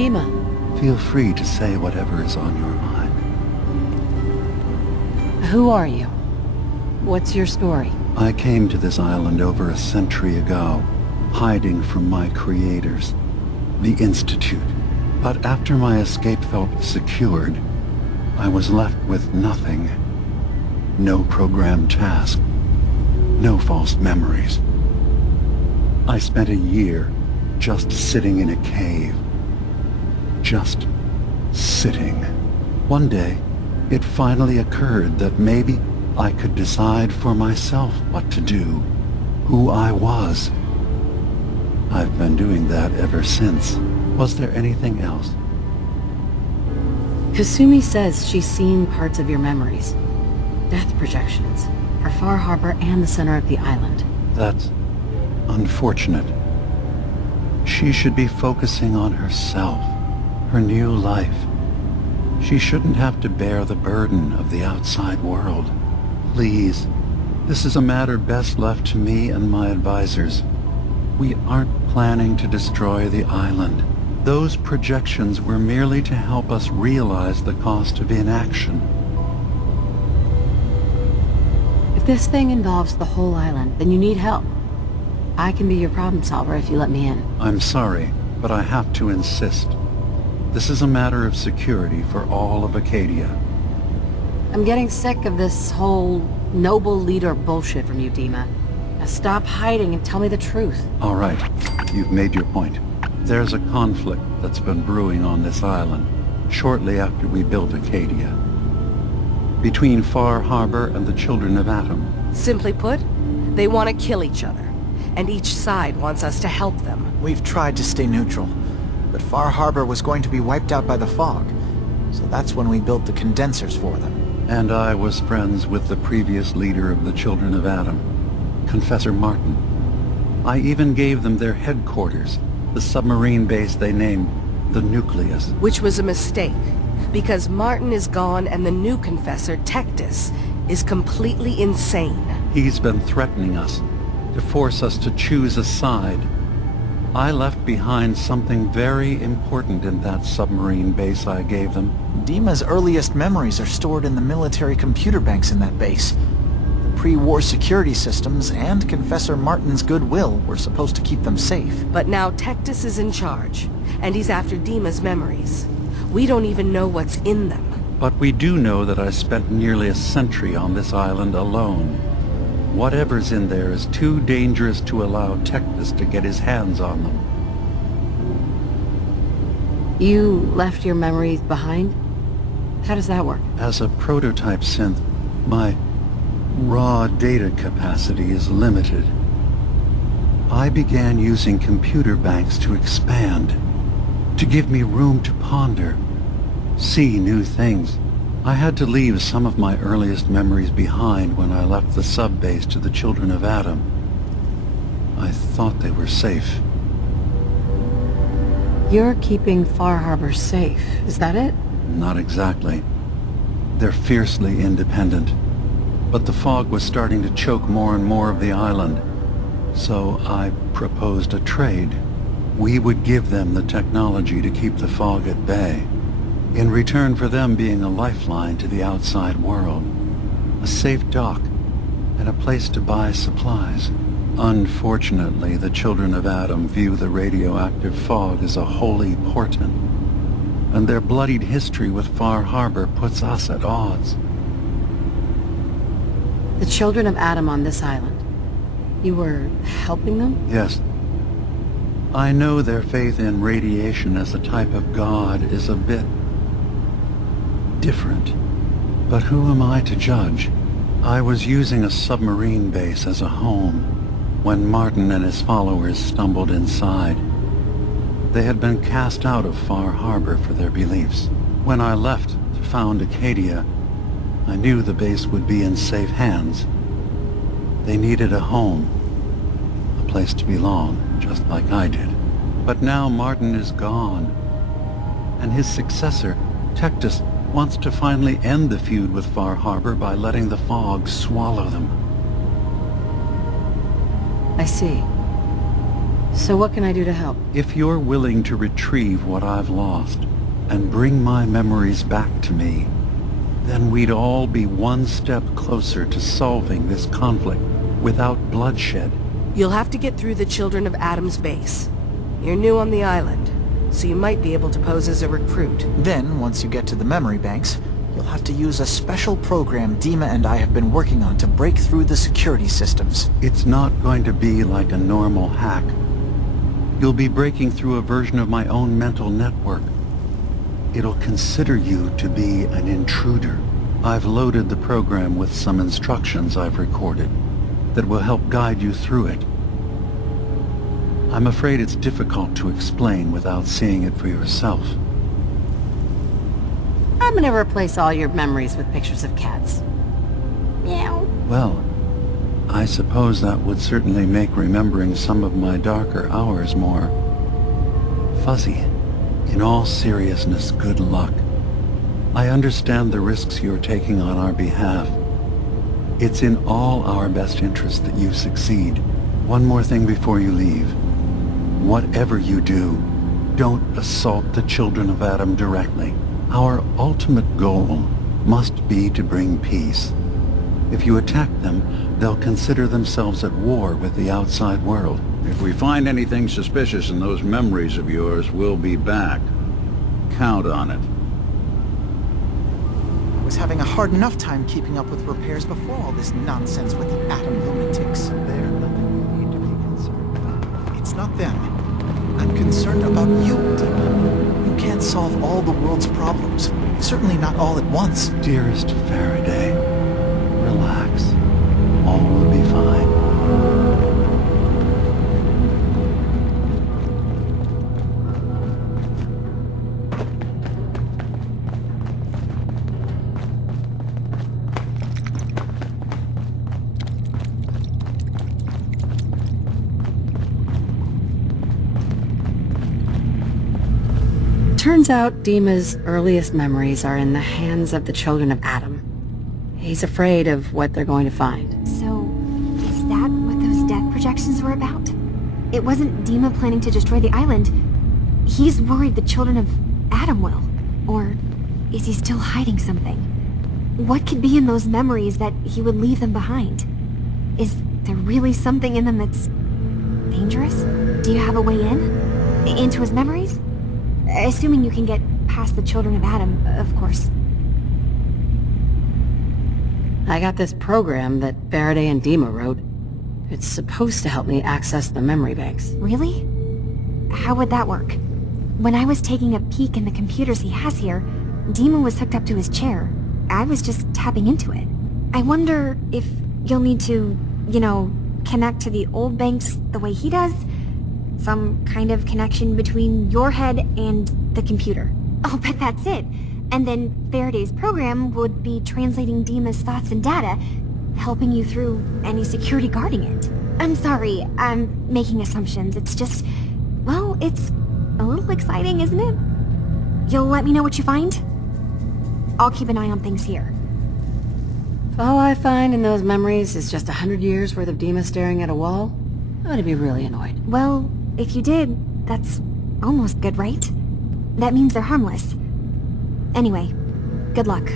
Dima? Feel free to say whatever is on your mind. Who are you? What's your story? I came to this island over a century ago, hiding from my creators, the Institute. But after my escape felt secured, I was left with nothing. No programmed task. No false memories. I spent a year just sitting in a cave. Just sitting. One day, it finally occurred that maybe I could decide for myself what to do, who I was. I've been doing that ever since. Was there anything else? Kasumi says she's seen parts of your memories. Death projections for Far Harbor and the center of the island. That's unfortunate. She should be focusing on herself, her new life. She shouldn't have to bear the burden of the outside world. Please, this is a matter best left to me and my advisors. We aren't planning to destroy the island. Those projections were merely to help us realize the cost of inaction. If this thing involves the whole island, then you need help. I can be your problem solver if you let me in. I'm sorry, but I have to insist. This is a matter of security for all of Acadia. I'm getting sick of this whole noble leader bullshit from you, Dima. Now stop hiding and tell me the truth. All right, you've made your point. There's a conflict that's been brewing on this island, shortly after we built Acadia. Between Far Harbor and the Children of Atom. Simply put, they want to kill each other, and each side wants us to help them. We've tried to stay neutral, but Far Harbor was going to be wiped out by the fog, so that's when we built the condensers for them. And I was friends with the previous leader of the Children of Atom, Confessor Martin. I even gave them their headquarters, the submarine base they named the Nucleus. Which was a mistake, because Martin is gone and the new Confessor, Tectus, is completely insane. He's been threatening us, to force us to choose a side. I left behind something very important in that submarine base I gave them. Dima's earliest memories are stored in the military computer banks in that base. The pre-war security systems and Confessor Martin's goodwill were supposed to keep them safe. But now Tectus is in charge, and he's after Dima's memories. We don't even know what's in them. But we do know that I spent nearly a century on this island alone. Whatever's in there is too dangerous to allow Tectus to get his hands on them. You left your memories behind? How does that work? As a prototype synth, my raw data capacity is limited. I began using computer banks to expand, to give me room to ponder, see new things. I had to leave some of my earliest memories behind when I left the sub-base to the Children of Atom. I thought they were safe. You're keeping Far Harbor safe, is that it? Not exactly. They're fiercely independent. But the fog was starting to choke more and more of the island. So I proposed a trade. We would give them the technology to keep the fog at bay, in return for them being a lifeline to the outside world, a safe dock, and a place to buy supplies. Unfortunately, the Children of Atom view the radioactive fog as a holy portent, and their bloodied history with Far Harbor puts us at odds. The Children of Atom on this island. You were helping them? Yes. I know their faith in radiation as a type of god is a bit different, but who am I to judge? I was using a submarine base as a home when Martin and his followers stumbled inside. They had been cast out of Far Harbor for their beliefs. When I left to found Acadia, I knew the base would be in safe hands. They needed a home, a place to belong, just like I did. But now Martin is gone, and his successor, Tectus, wants to finally end the feud with Far Harbor by letting the fog swallow them. I see. So what can I do to help? If you're willing to retrieve what I've lost and bring my memories back to me, then we'd all be one step closer to solving this conflict without bloodshed. You'll have to get through the Children of Adam's base. You're new on the island, so you might be able to pose as a recruit. Then, once you get to the memory banks, you'll have to use a special program Dima and I have been working on to break through the security systems. It's not going to be like a normal hack. You'll be breaking through a version of my own mental network. It'll consider you to be an intruder. I've loaded the program with some instructions I've recorded that will help guide you through it. I'm afraid it's difficult to explain without seeing it for yourself. I'm gonna replace all your memories with pictures of cats. Meow. Well, I suppose that would certainly make remembering some of my darker hours more fuzzy. In all seriousness, good luck. I understand the risks you're taking on our behalf. It's in all our best interest that you succeed. One more thing before you leave. Whatever you do, don't assault the Children of Adam directly. Our ultimate goal must be to bring peace. If you attack them, they'll consider themselves at war with the outside world. If we find anything suspicious in those memories of yours, we'll be back. Count on it. I was having a hard enough time keeping up with repairs before all this nonsense with the Atom lunatics. They're nothing you need to be concerned about. It's not them. I'm concerned about you, Dima. You can't solve all the world's problems. Certainly not all at once. Dearest Faraday, relax. All will be fine. Turns out Dima's earliest memories are in the hands of the Children of Adam. He's afraid of what they're going to find. So, is that what those death projections were about? It wasn't Dima planning to destroy the island. He's worried the Children of Adam will. Or is he still hiding something? What could be in those memories that he would leave them behind? Is there really something in them that's dangerous? Do you have a way in? Into his memories? Assuming you can get past the Children of Adam, of course. I got this program that Faraday and Dima wrote. It's supposed to help me access the memory banks. Really? How would that work? When I was taking a peek in the computers he has here, Dima was hooked up to his chair. I was just tapping into it. I wonder if you'll need to, connect to the old banks the way he does? Some kind of connection between your head and the computer. Oh, but that's it. And then Faraday's program would be translating Dima's thoughts and data, helping you through any security guarding it. I'm sorry, I'm making assumptions. It's just, well, it's a little exciting, isn't it? You'll let me know what you find? I'll keep an eye on things here. If all I find in those memories is just 100 years worth of Dima staring at a wall, I'm gonna be really annoyed. Well, if you did, that's almost good, right? That means they're harmless. Anyway, good luck.